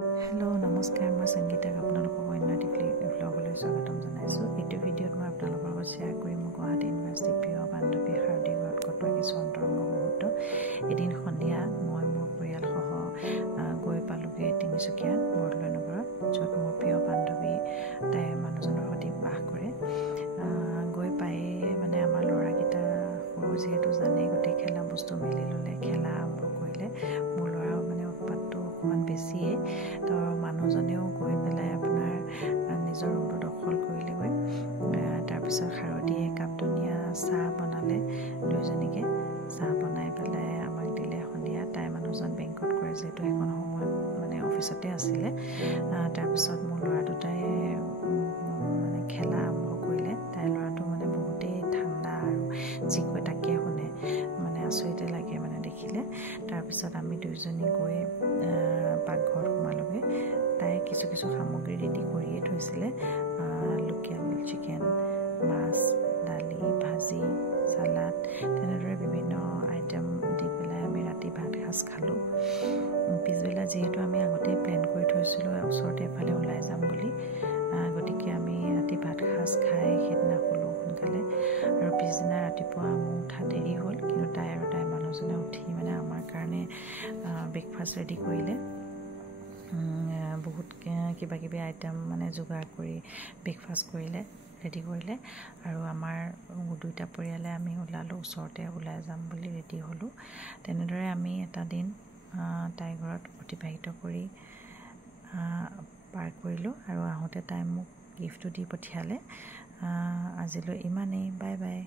Hello नमस्कार मैं संगीता আপোনালোকক অন্য ব্লগলৈ স্বাগতম জনাইছো। এইটো ভিডিঅ'ত মই আপোনালোকৰ লগত শ্বেয়াৰ কৰিম গুৱাহাটী ইউনিভাৰ্চিটি প্ৰিয় বান্ধৱী শাৰদীঘৰত কটোৱা কিছু অন্তৰংগ মুহূৰ্ত। এদিন সন্ধিয়া মই মোৰ পৰিয়ালসহ গৈ পালোগে তিনিচুকীয়া বৰদলৈ নগৰত, য'ত মোৰ প্ৰিয় বান্ধৱী তাই মানুহজনৰ সৈতে বাস কৰে। গৈ পাই মানে আমাৰ ল'ৰাকেইটা সৰু যিহেতু জানেই, গোটেই খেলা বস্তু মেলি ল'লে, খেলা আৰম্ভ কৰিলে। মোৰ ল'ৰাও মানে উৎপাতটো অকণমান বেছিয়ে, তো মানুহজনেও গৈ পেলাই আপোনাৰ নিজৰ ৰুমটো দখল কৰিলেগৈ। তাৰপিছত শাৰদীয়ে একাপ ধুনীয়া চাহ বনালে, দুয়োজনীকে চাহ বনাই পেলাই আমাক দিলে সন্ধিয়া। তাই মানুহজন বেংকত কৰে যিহেতু সেইখন সময়ত মানে অফিচতে আছিলে। তাৰপিছত মোৰ ল'ৰা দুটাই মানে খেলা আৰম্ভ কৰিলে। তাইৰ ল'ৰাটো মানে বহুতেই ঠাণ্ডা আৰু যি কয় তাকে শুনে, মানে আচৰিতে লাগে মানে দেখিলে। তাৰপিছত আমি দুয়োজনী গৈ পাকঘৰত সোমালোগৈ। তাই কিছু সামগ্ৰী ৰেডি কৰিয়ে থৈছিলে, লোকেল চিকেন, মাছ, দালি, ভাজি, চালাড, তেনেদৰে বিভিন্ন আইটেম দি পেলাই আমি ৰাতি ভাত সাজ খালোঁ। পিছবেলা যিহেতু আমি আগতেই প্লেন কৰি থৈছিলোঁ ওচৰতে এফালে ওলাই যাম বুলি, গতিকে আমি ৰাতি ভাত সাজ খাই সেইদিনা শুলোঁ সোনকালে। আৰু পিছদিনা ৰাতিপুৱা মোৰ উঠা দেৰি হ'ল, কিন্তু তাইৰ মানুহজনে উঠি মানে আমাৰ কাৰণে ব্ৰেকফাষ্ট ৰেডি কৰিলে। বহুত কিবাকিবি আইটেম মানে যোগাৰ কৰি ব্ৰেকফাষ্ট কৰিলে, ৰেডি কৰিলে। আৰু আমাৰ দুইটা পৰিয়ালে আমি ওলালোঁ, ওচৰতে ওলাই যাম বুলি ৰেডি হ'লোঁ। তেনেদৰে আমি এটা দিন তাইৰ ঘৰত অতিবাহিত কৰি পাৰ কৰিলোঁ। আৰু আহোঁতে তাই মোক গিফ্টটো দি পঠিয়ালে। আজিলৈ ইমানেই, বাই বাই।